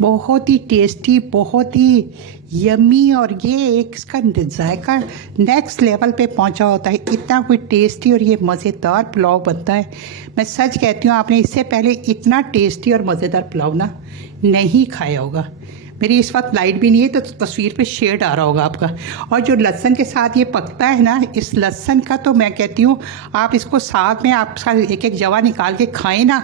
बहुत ही टेस्टी, बहुत ही यम्मी। और ये एक इसका जायका नेक्स्ट लेवल पे पहुंचा होता है। इतना कोई टेस्टी और ये मज़ेदार पुलाव बनता है। मैं सच कहती हूँ, आपने इससे पहले इतना टेस्टी और मज़ेदार पुलाव ना नहीं खाया होगा। मेरी इस वक्त लाइट भी नहीं है तो तस्वीर पे शेड आ रहा होगा आपका। और जो लहसुन के साथ ये पकता है ना, इस लहसुन का तो मैं कहती हूँ आप इसको साथ में आप एक एक जवा निकाल के खाएं ना,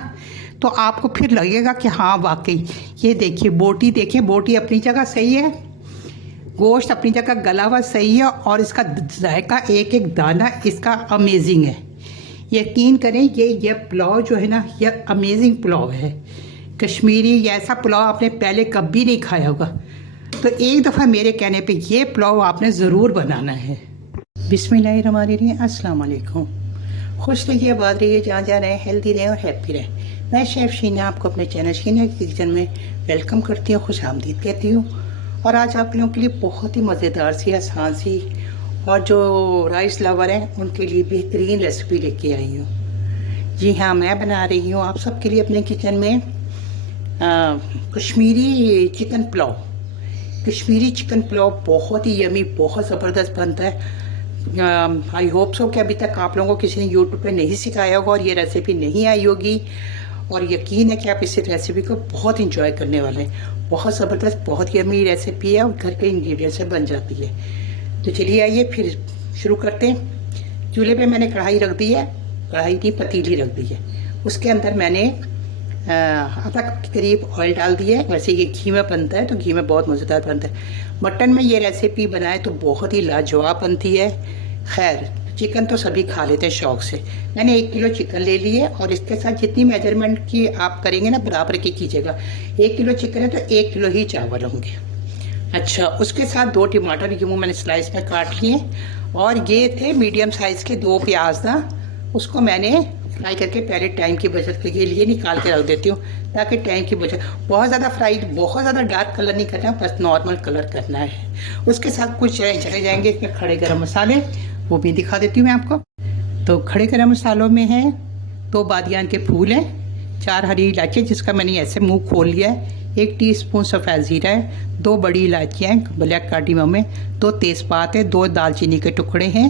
तो आपको फिर लगेगा कि हाँ वाकई। ये देखिए बोटी, देखिए बोटी अपनी जगह सही है, गोश्त अपनी जगह गला हुआ सही है, और इसका जायका एक एक दाना इसका अमेजिंग है। यकीन करें ये पुलाव जो है ना, ये अमेजिंग पुलाव है कश्मीरी। ऐसा पुलाव आपने पहले कभी नहीं खाया होगा। तो एक दफ़ा मेरे कहने पे ये पुलाव आपने ज़रूर बनाना है। बिस्मिल्लाहिर्रहमानिर्रहीम, अस्सलाम वालेकुम। खुश रहिए, आबाद रहिए, जहाँ जहाँ रहें हेल्दी रहें और हैप्पी रहें। मैं शेफ़ शीना आपको अपने चैनल शीना की किचन में वेलकम करती हूँ, खुश आमदीद कहती हूँ। और आज आप लोगों के लिए बहुत ही मज़ेदार सी, आसान सी और जो राइस लवर हैं उनके लिए बेहतरीन रेसिपी लेके आई हूँ। जी हाँ, मैं बना रही हूँ आप सबके लिए अपने किचन में कश्मीरी चिकन पुलाव। कश्मीरी चिकन पुलाव बहुत ही यमी, बहुत ज़बरदस्त बनता है। आई होप सो कि अभी तक आप लोगों को किसी ने यूट्यूब पे नहीं सिखाया होगा और ये रेसिपी नहीं आई होगी। और यकीन है कि आप इस रेसिपी को बहुत इंजॉय करने वाले हैं। बहुत ज़बरदस्त, बहुत यमी रेसिपी है और घर के इंग्रेडिएंट से बन जाती है। तो चलिए आइए फिर शुरू करते हैं। चूल्हे पे मैंने कढ़ाई रख दी है, कढ़ाई की पतीली रख दी है। उसके अंदर मैंने आधा कप के करीब ऑयल डाल दिया है। वैसे ये घी में बनता है तो घी में बहुत मज़ेदार बनता है। मटन में ये रेसिपी बनाए तो बहुत ही लाजवाब बनती है। खैर, चिकन तो सभी खा लेते हैं शौक़ से। मैंने 1 किलो चिकन ले लिए और इसके साथ जितनी मेजरमेंट की आप करेंगे ना, बराबर की कीजिएगा। 1 किलो चिकन है तो 1 किलो ही चावल होंगे। अच्छा, उसके साथ 2 टमाटर यूँ मैंने स्लाइस में काट लिए, और ये थे मीडियम साइज़ के 2 प्याज ना, उसको मैंने फ्राई करके पहले टाइम की बचत के लिए निकाल के रख देती हूँ, ताकि टाइम की बचत। बहुत ज़्यादा फ्राई, बहुत ज़्यादा डार्क कलर नहीं करना, बस नॉर्मल कलर करना है। उसके साथ कुछ चले जाएंगे इसमें खड़े गरम मसाले, वो भी दिखा देती हूँ मैं आपको। तो खड़े गरम मसालों में है 2 बादियान के फूल हैं, 4 हरी इलायची जिसका मैंने ऐसे मुंह खोल लिया है, 1 टीस्पून सफ़ेद ज़ीरा है, 2 बड़ी इलायचियाँ हैं ब्लैक कार्डिमम में, 2 तेज़पात है, 2 दालचीनी के टुकड़े हैं,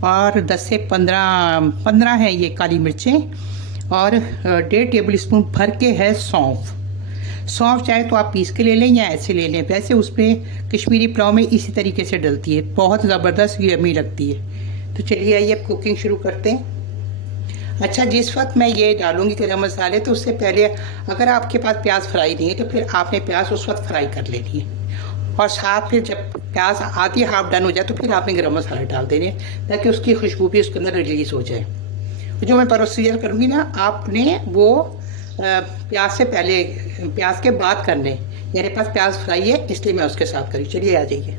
और 10 से 15 हैं ये काली मिर्चें, और 1.5 टेबल स्पून भर के है सौंफ। सौंफ चाहे तो आप पीस के ले लें या ऐसे ले लें, वैसे उसमें कश्मीरी पुलाव में इसी तरीके से डलती है, बहुत ज़बरदस्त यम्मी लगती है। तो चलिए आइए अब कुकिंग शुरू करते हैं। अच्छा, जिस वक्त मैं ये डालूंगी गरम मसाले, तो उससे पहले अगर आपके पास प्याज फ्राई नहीं है तो फिर आपने प्याज उस वक्त फ्राई कर लेनी है, और साथ फिर जब प्याज आधी हाफ डन हो जाए तो फिर आपने गरम मसाले डाल देने, ताकि उसकी खुशबू भी उसके अंदर रिलीज़ हो जाए। जो मैं प्रोसीजर करूँगी ना, आपने वो प्याज से पहले, प्याज के बाद करने। मेरे पास प्याज फ्राई है इसलिए मैं उसके साथ करी। चलिए आ जाइए।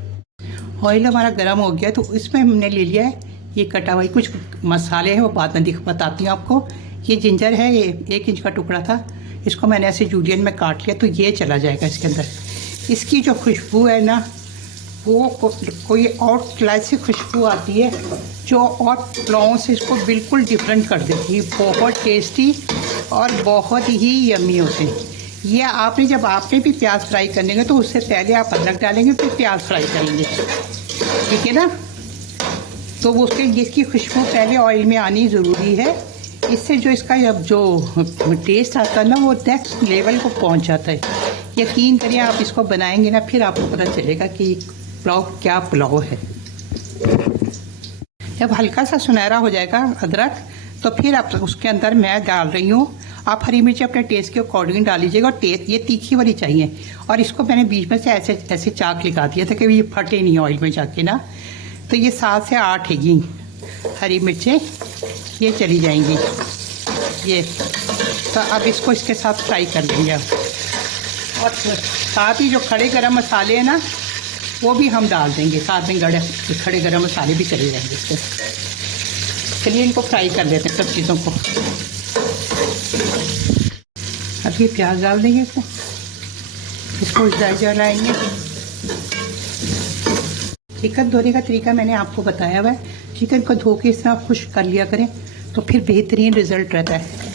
ऑयल हमारा गर्म हो गया, तो इसमें हमने ले लिया है ये कटा हुआ, कुछ मसाले हैं वो बाद में बताती हूँ आपको। ये जिंजर है, ये 1 इंच का टुकड़ा था, इसको मैंने ऐसे जूलियन में काट लिया, तो ये चला जाएगा इसके अंदर। इसकी जो खुशबू है ना, वो कोई और क्लास से खुशबू आती है, जो और पुलाव से इसको बिल्कुल डिफरेंट कर देती है। बहुत टेस्टी और बहुत ही यम्मी होते हैं ये। आपने जब आपने भी प्याज फ्राई करने का, तो उससे पहले आप अदरक डालेंगे, फिर प्याज फ्राई करेंगे, ठीक है ना। तो वो उसके जिसकी खुशबू पहले ऑयल में आनी ज़रूरी है, इससे जो इसका अब जो टेस्ट आता है ना, वो नेक्स्ट लेवल को पहुंच जाता है। यकीन करिए, आप इसको बनाएंगे ना, फिर आपको पता चलेगा कि पुलाव क्या पुलाव है। जब हल्का सा सुनहरा हो जाएगा अदरक, तो फिर आप उसके अंदर मैं डाल रही हूँ, आप हरी मिर्ची अपने टेस्ट के अकॉर्डिंग डाल लीजिएगा, और टेस्ट ये तीखी वाली चाहिए। और इसको मैंने बीच में से ऐसे चाक लगा दिया था कि ये फटे नहीं ऑयल में जाके ना। तो ये 7 से 8 हैगी हरी मिर्चें, ये चली जाएंगी ये। तो अब इसको इसके साथ फ्राई कर लेंगे। और साथ ही जो खड़े गरम मसाले हैं ना, वो भी हम डाल देंगे साथ में, खड़े गरम मसाले भी चले जाएंगे इसके। चलिए इनको फ्राई कर लेते हैं सब चीज़ों को। अब ये प्याज डाल देंगे इसको जलाएंगे। चिकन धोने का तरीका मैंने आपको बताया हुआ है। चिकन को धो के इस तरह खुश्क कर लिया करें, तो फिर बेहतरीन रिज़ल्ट रहता है।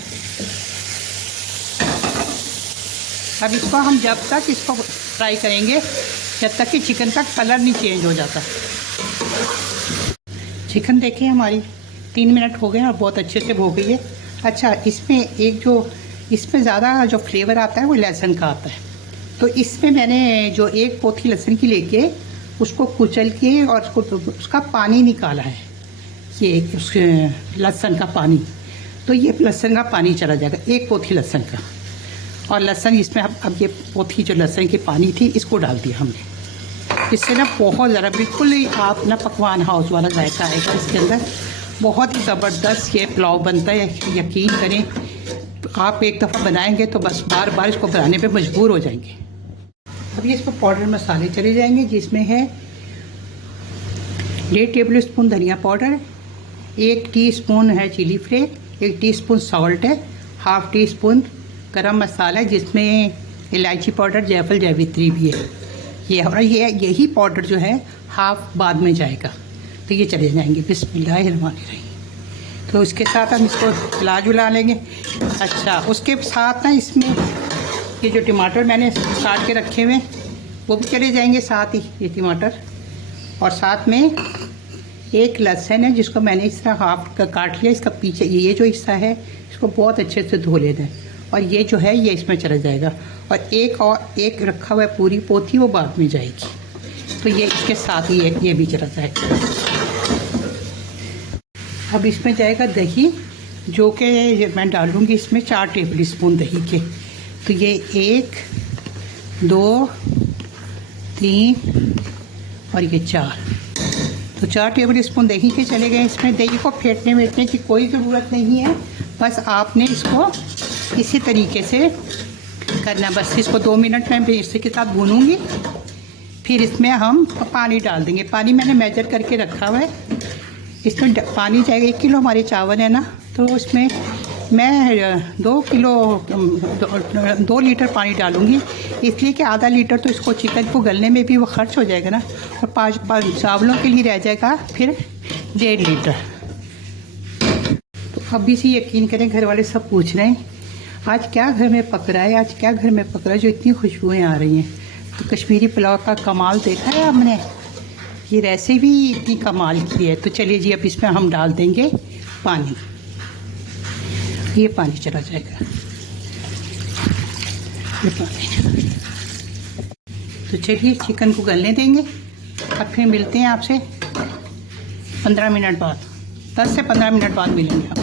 अब इसको हम जब तक इसको फ्राई करेंगे जब तक कि चिकन का कलर नहीं चेंज हो जाता। चिकन देखिए हमारी 3 मिनट हो गए और बहुत अच्छे से हो गई है। अच्छा, इसमें एक जो इसमें ज़्यादा जो फ्लेवर आता है वो लहसुन का आता है, तो इसमें मैंने जो एक पोथी लहसुन की लेके उसको कुचल के और उसका पानी निकाला है, ये उस लहसुन का पानी, तो ये लहसुन का पानी चला जाएगा, एक पोथी लहसुन का। और लहसुन इसमें अब ये पोथी जो लहसुन की पानी थी इसको डाल दिया हमने। इससे ना बहुत ज़रा बिल्कुल ही आप ना पकवान हाउस वाला जायका आएगा इसके अंदर। बहुत ही ज़बरदस्त ये पुलाव बनता है, यकीन करें आप एक दफ़ा बनाएंगे तो बस बार बार इसको बनाने पे मजबूर हो जाएंगे। अब ये इसमें पाउडर मसाले चले जाएंगे, जिसमें है 1.5 टेबल स्पून धनिया पाउडर, 1 टीस्पून है चिली फ्लेक्स, 1 टीस्पून सॉल्ट है, ½ टीस्पून गरम मसाला है जिसमें इलायची पाउडर, जायफल, जावित्री भी है ये, और यही पाउडर जो है हाफ बाद में जाएगा, तो ये चले जाएंगे। बिस्मिल्लाहिर्रहमानिर्रहीम। तो इसके साथ हम इसको हिला जुला लेंगे। अच्छा, उसके साथ ना इसमें ये जो टमाटर मैंने काट के रखे हुए वो भी चले जाएंगे साथ ही, ये टमाटर, और साथ में एक लहसुन है जिसको मैंने इस तरह हाफ का काट लिया। इसका पीछे ये जो हिस्सा है इसको बहुत अच्छे से धो लेना है, और ये जो है ये इसमें चला जाएगा, और एक रखा हुआ है पूरी पोथी, वो बाद में जाएगी, तो ये इसके साथ ही ये भी चला जाएगा। अब इसमें जाएगा दही, जो कि मैं डालूँगी इसमें 4 टेबल स्पून दही के, तो ये 1 2 3 और ये 4, तो 4 टेबल स्पून दही के चले गए इसमें। दही को फेंटने वेटने की कोई ज़रूरत नहीं है, बस आपने इसको इसी तरीके से करना। बस इसको 2 मिनट में इसी के साथ भूनूंगी, फिर इसमें हम पानी डाल देंगे। पानी मैंने मेजर करके रखा हुआ है, इसमें पानी जाएगा 1 किलो हमारे चावल है ना, तो इसमें मैं 2 लीटर पानी डालूंगी, इसलिए कि आधा लीटर तो इसको चिकन को गलने में भी वो खर्च हो जाएगा ना, और 5 चावलों के लिए रह जाएगा फिर 1.5 लीटर। तो अभी से यकीन करें, घर वाले सब पूछ रहे हैं आज क्या घर में पक रहा है, आज क्या घर में पक रहा है, जो इतनी खुशबुएँ आ रही हैं। तो कश्मीरी पुलाव का कमाल देखा है आपने, ये रेसिपी इतनी कमाल की है। तो चलिए जी, अब इसमें हम डाल देंगे पानी, ये पानी चला जाएगा, ये पानी। तो चलिए चिकन को गलने देंगे, और फिर मिलते हैं आपसे 15 मिनट बाद, 10 से 15 मिनट बाद मिलेंगे आप।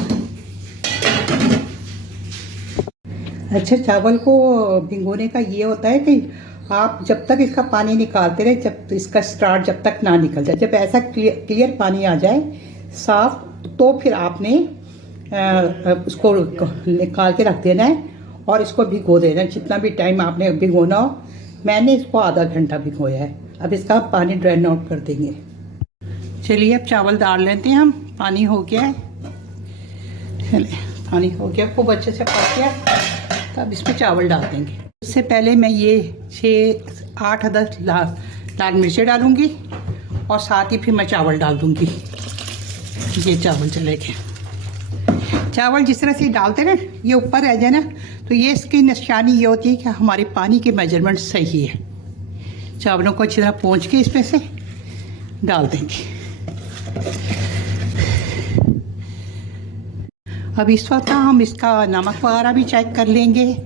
अच्छा, चावल को भिगोने का ये होता है कि आप जब तक इसका पानी निकालते रहे, जब इसका स्टार्च जब तक ना निकल जाए, जब ऐसा क्लियर पानी आ जाए साफ, तो फिर आपने उसको निकाल के रख देना है और इसको भिगो देना है जितना भी टाइम आपने भिगोना हो। मैंने इसको आधा घंटा भिगोया है। अब इसका पानी ड्रेन आउट कर देंगे। चलिए अब चावल डाल लेते हैं हम, पानी हो गया है, चलिए पानी हो गया, खूब अच्छे से पक गया, तो अब इसमें चावल डाल देंगे। उससे पहले मैं ये 6-8 10 लाल मिर्चें डालूंगी, और साथ ही फिर मैं चावल डाल दूंगी। ये चावल चले गए। चावल जिस तरह से डालते ना, ये ऊपर रह जाए ना, तो ये इसकी निशानी ये होती है कि हमारे पानी के मेजरमेंट सही है। चावलों को अच्छी तरह पोंछ के इसमें से डाल देंगे। अब इस वक्त हम इसका नमक वगैरह भी चेक कर लेंगे,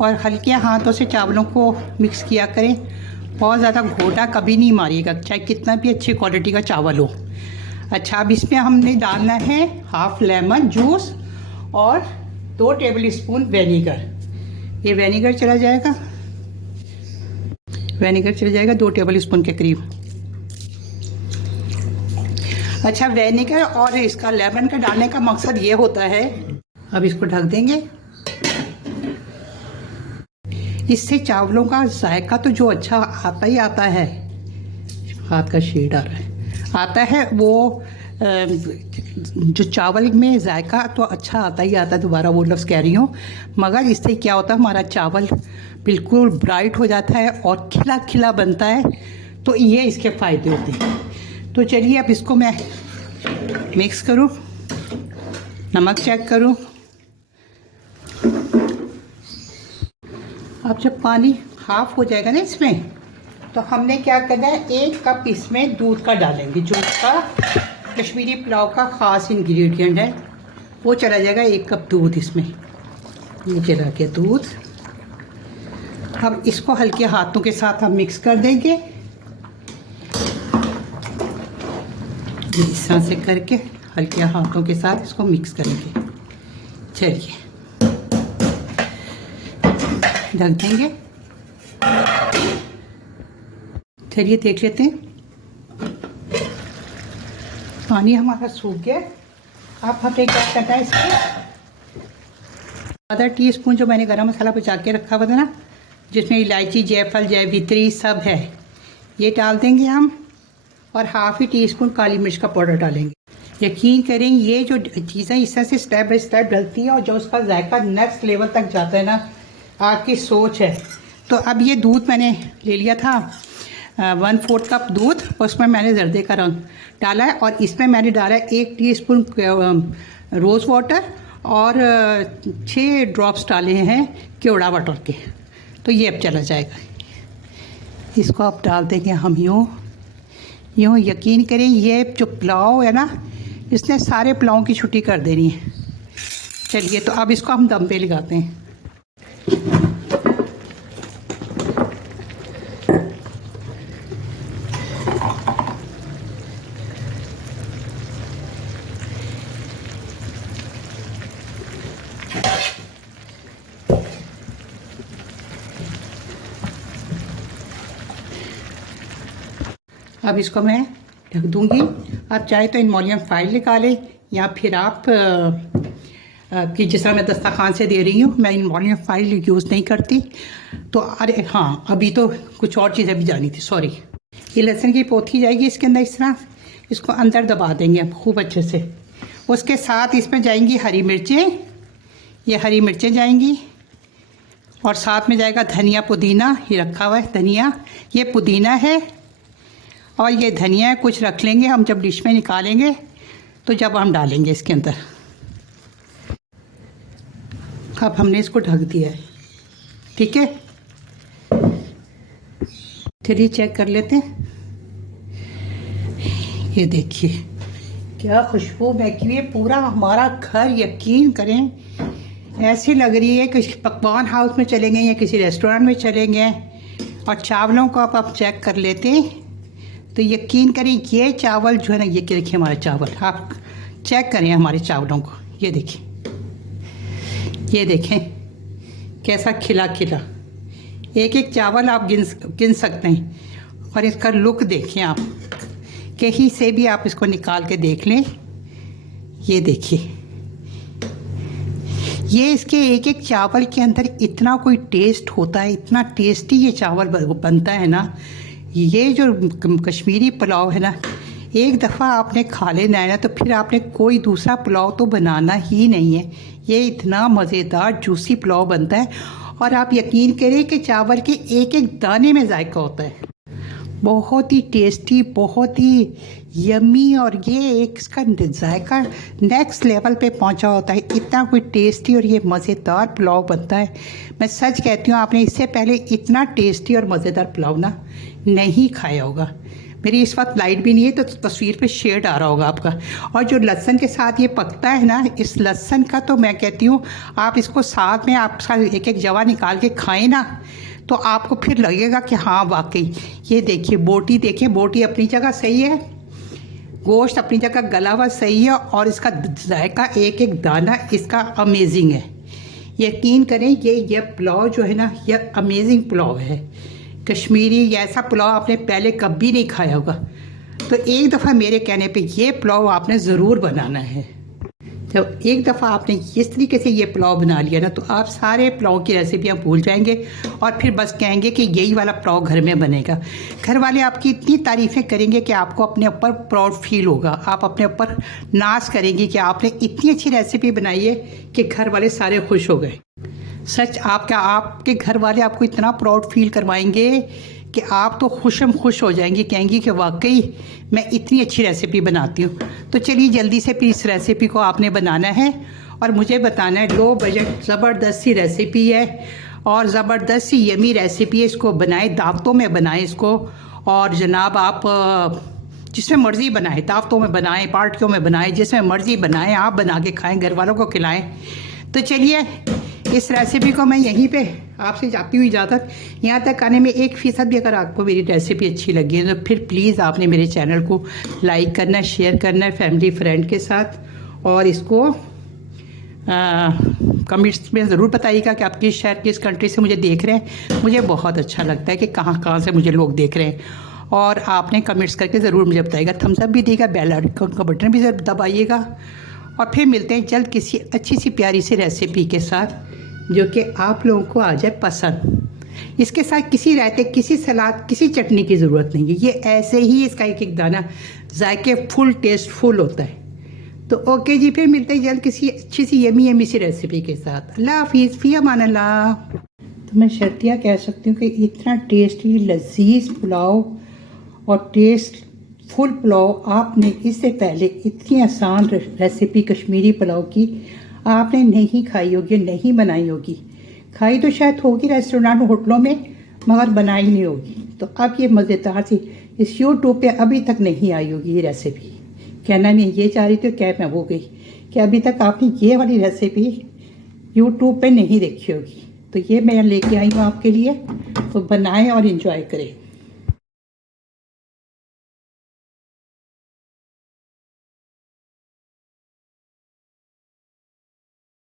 और हल्के हाथों से चावलों को मिक्स किया करें। बहुत ज़्यादा घोटा कभी नहीं मारिएगा, चाहे कितना भी अच्छी क्वालिटी का चावल हो। अच्छा, अब इसमें हमने डालना है हाफ लेमन जूस और 2 टेबल स्पून वेनेगर। ये वेनेगर चला जाएगा, वेनेगर चला जाएगा 2 टेबल स्पून के करीब। अच्छा, वेनेगर और इसका लेमन का डालने का मकसद ये होता है, अब इसको ढक देंगे। इससे चावलों का जायका तो जो अच्छा आता ही आता है, हाथ का शेड आ रहा है, आता है वो जो चावल में जायका तो अच्छा आता ही आता है, दोबारा वो लफ्ज़ कह रही हूँ, मगर इससे क्या होता है, हमारा चावल बिल्कुल ब्राइट हो जाता है और खिला खिला बनता है। तो ये इसके फ़ायदे होते हैं। तो चलिए अब इसको मैं मिक्स करूँ, नमक चेक करूँ। अब जब पानी हाफ हो जाएगा ना इसमें, तो हमने क्या करना है, 1 कप इसमें दूध का डालेंगे, जो उसका कश्मीरी पुलाव का ख़ास इंग्रेडिएंट है। वो चला जाएगा 1 कप दूध इसमें। ये चला गया दूध। अब इसको हल्के हाथों के साथ हम मिक्स कर देंगे, इस तरह से करके हल्के हाथों के साथ इसको मिक्स करेंगे। चलिए ढक देंगे। चलिए देख लेते हैं, पानी हमारा सूख गया। अब हमें क्या करना है, इसमें आधा टीस्पून जो मैंने गरम मसाला बचा के रखा हुआ था ना, जिसमें इलायची, जायफल, जैवित्री सब है, ये डाल देंगे हम। और हाफ ही टीस्पून काली मिर्च का पाउडर डालेंगे। यकीन करें, ये जो चीज़ें इस तरह से स्टेप बाय स्टेप डलती हैं और जो उसका जायका नेक्स्ट लेवल तक जाता है ना, आपकी सोच है। तो अब ये दूध मैंने ले लिया था 1/4 कप दूध, उसमें मैंने जर्दे का रंग डाला है और इसमें मैंने डाला है 1 टीस्पून रोज़ वाटर और 6 ड्रॉप्स डाले हैं केवड़ा वाटर के। तो ये अब चला जाएगा। इसको अब डाल देंगे हम यूँ। यकीन करें, ये जो पुलाव है ना, इसने सारे पुलाव की छुट्टी कर देनी है। चलिए, तो अब इसको हम दम पे लगाते हैं। अब इसको मैं ढक दूंगी। आप चाहे तो एल्युमिनियम फाइल निकालें, या फिर आप कि जिस तरह मैं दस्तरखान से दे रही हूँ, मैं एल्युमिनियम फाइल यूज़ नहीं करती। तो अरे हाँ, अभी तो कुछ और चीज़ें भी जानी थी, सॉरी। ये लहसुन की पोथी जाएगी इसके अंदर, इस तरह इसको अंदर दबा देंगे अब खूब अच्छे से। उसके साथ इसमें जाएंगी हरी मिर्चें, ये हरी मिर्चें जाएंगी, और साथ में जाएगा धनिया पुदीना। ये रखा हुआ है धनिया, ये पुदीना है और ये धनिया कुछ रख लेंगे हम, जब डिश में निकालेंगे तो जब हम डालेंगे इसके अंदर। अब हमने इसको ढक दिया है, ठीक है। चलिए चेक कर लेते हैं। ये देखिए क्या खुशबू महकी हुई है, पूरा हमारा घर, यकीन करें ऐसी लग रही है कि पकवान हाउस में चले गए या किसी रेस्टोरेंट में चले गए। और चावलों को आप चेक कर लेते हैं तो यकीन करें, ये चावल जो है ना, ये देखिए हमारे चावल, आप चेक करें हमारे चावलों को। ये देखिए, ये देखें कैसा खिला खिला, एक एक चावल आप गिन सकते हैं। और इसका लुक देखें आप, कहीं से भी आप इसको निकाल के देख लें। ये देखिए, ये इसके एक एक चावल के अंदर इतना कोई टेस्ट होता है, इतना टेस्टी ये चावल बनता है ना। ये जो कश्मीरी पुलाव है ना, एक दफ़ा आपने खा लेना है ना, तो फिर आपने कोई दूसरा पुलाव तो बनाना ही नहीं है। ये इतना मज़ेदार जूसी पुलाव बनता है, और आप यकीन करें कि चावल के एक एक दाने में जायका होता है, बहुत ही टेस्टी, बहुत ही यमी। और ये एक इसका जायका नेक्स्ट लेवल पे पहुंचा होता है, इतना कोई टेस्टी और ये मज़ेदार पुलाव बनता है। मैं सच कहती हूँ, आपने इससे पहले इतना टेस्टी और मज़ेदार पुलाव ना नहीं खाया होगा। मेरी इस वक्त लाइट भी नहीं है, तो तस्वीर पे शेड आ रहा होगा आपका। और जो लहसुन के साथ ये पकता है ना, इस लहसुन का तो मैं कहती हूँ, आप इसको साथ में आप एक एक जवा निकाल के खाएं ना, तो आपको फिर लगेगा कि हाँ वाकई। ये देखिए बोटी, देखिए बोटी अपनी जगह सही है, गोश्त अपनी जगह गला हुआ सही है, और इसका जायका एक एक दाना इसका अमेजिंग है। यकीन करें, ये पुलाव जो है ना, ये अमेजिंग पुलाव है कश्मीरी। ऐसा पुलाव आपने पहले कभी नहीं खाया होगा। तो एक दफ़ा मेरे कहने पे ये पुलाव आपने ज़रूर बनाना है। जब एक दफ़ा आपने इस तरीके से ये पुलाव बना लिया ना, तो आप सारे पुलाव की रेसिपियाँ भूल जाएंगे और फिर बस कहेंगे कि यही वाला पुलाव घर में बनेगा। घर वाले आपकी इतनी तारीफ़ें करेंगे कि आपको अपने ऊपर प्राउड फील होगा, आप अपने ऊपर नाज करेंगे कि आपने इतनी अच्छी रेसिपी बनाई है कि घर वाले सारे खुश हो गए। सच, आपके घर वाले आपको इतना प्राउड फील करवाएंगे कि आप तो खुश हो जाएंगी, कहेंगी कि वाकई मैं इतनी अच्छी रेसिपी बनाती हूँ। तो चलिए जल्दी से फिर इस रेसिपी को आपने बनाना है और मुझे बताना है। लो बजट ज़बरदस्त सी रेसिपी है और ज़बरदस्त सी यमी रेसिपी है। इसको बनाएं, दावतों में बनाएं इसको। और जनाब आप जिसमें मर्ज़ी बनाएं, दावतों में बनाएं, पार्टियों में बनाएं, जिसमें मर्ज़ी बनाएं, आप बना के खाएं, घर वालों को खिलाएं। तो चलिए इस रेसिपी को मैं यहीं पे आपसे जाती हुई इजाज़त। यहाँ तक आने में 1% भी अगर आपको मेरी रेसिपी अच्छी लगी है तो फिर प्लीज़ आपने मेरे चैनल को लाइक करना, शेयर करना है फैमिली फ्रेंड के साथ, और इसको कमेंट्स में ज़रूर बताइएगा कि आप किस शहर किस कंट्री से मुझे देख रहे हैं। मुझे बहुत अच्छा लगता है कि कहाँ कहाँ से मुझे लोग देख रहे हैं। और आपने कमेंट्स करके ज़रूर मुझे बताइएगा, थम्स अप भी देगा, बेल आइकन का बटन भी ज़रूर दबाइएगा। और फिर मिलते हैं जल्द किसी अच्छी सी प्यारी सी रेसिपी के साथ जो कि आप लोगों को आ जाए पसंद। इसके साथ किसी रायते, किसी सलाद, किसी चटनी की ज़रूरत नहीं है। ये ऐसे ही इसका एक एक दाना जायके फुल टेस्टफुल होता है। तो ओके जी, फिर मिलते हैं जल्द किसी अच्छी सी यमी यमी सी रेसिपी के साथ। अल्लाह हाफिज़, फ़ी अमान अल्लाह। तो मैं शर्तिया कह सकती हूँ कि इतना टेस्टी लजीज पुलाव और टेस्टफुल पुलाव आपने इससे पहले इतनी आसान रेसिपी कश्मीरी पुलाव की आपने नहीं खाई होगी, नहीं बनाई होगी। खाई तो शायद होगी रेस्टोरेंट होटलों में, मगर बनाई नहीं होगी। तो अब ये मज़ेदार सी इस यूट्यूब पे अभी तक नहीं आई होगी ये रेसिपी। कहना मैं ये चाह रही थी, क्या मैं हो गई कि अभी तक आपने ये वाली रेसिपी यूट्यूब पे नहीं देखी होगी। तो ये मैं लेके आई हूँ आपके लिए, तो बनाएं और इन्जॉय करें।